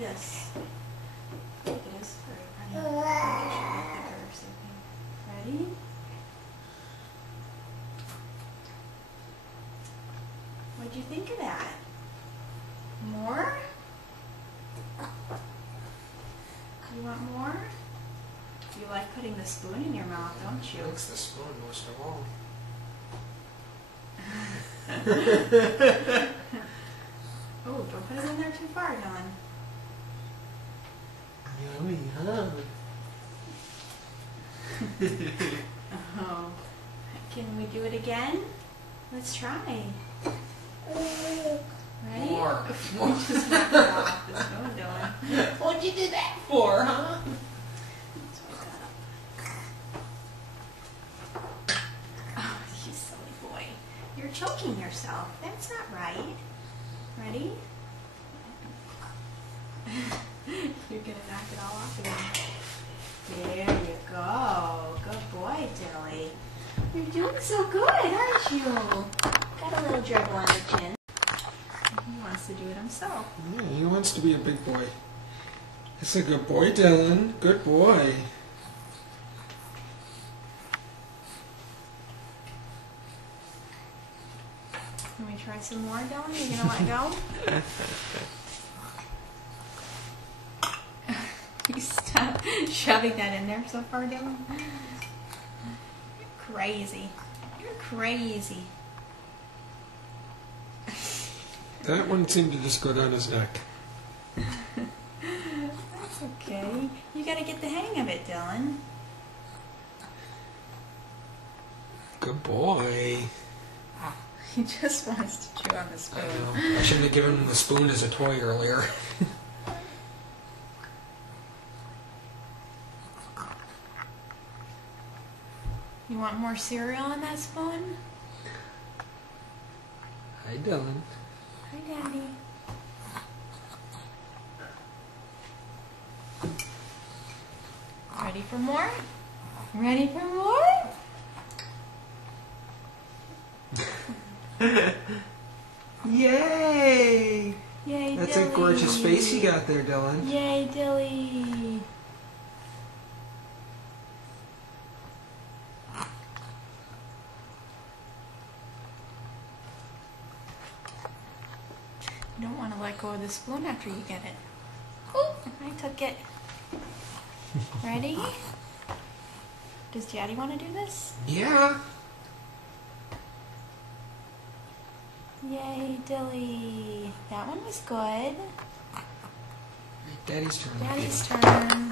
This. Look at this for Ready? What'd you think of that? More? You want more? You like putting the spoon in your mouth, don't He you? likes the spoon most of all. Oh, don't put it in there too far, Dylan. Yummy, huh? Oh. Can we do it again? Let's try. Ready? More. We just knocked it off the spoon, Dylan. What'd you do that for, huh? Let's wake that up. Oh, you silly boy. You're choking yourself. That's not right. Ready? You're going to knock it all off again. There you go. Good boy, Dilly. You're doing so good, aren't you? Got a little dribble on the chin. He wants to do it himself. Yeah, he wants to be a big boy. That's a good boy, Dylan. Good boy. Can we try some more, Dylan? You gonna let go? You stop shoving that in there so far, Dylan. You're crazy. You're crazy. That one seemed to just go down his neck. That's okay. You gotta get the hang of it, Dylan. Good boy. He just wants to chew on the spoon. I know. I shouldn't have given him the spoon as a toy earlier. You want more cereal on that spoon? Hi, Dylan. Hi, Daddy. Ready for more? Ready for more? Yay! Yay, That's Dilly. a gorgeous face you got there, Dylan. Yay, Dilly. You don't want to let go of the spoon after you get it. Oh, I took it. Ready? Does Daddy want to do this? Yeah. Yay, Dilly. That one was good. Daddy's turn. Daddy's turn.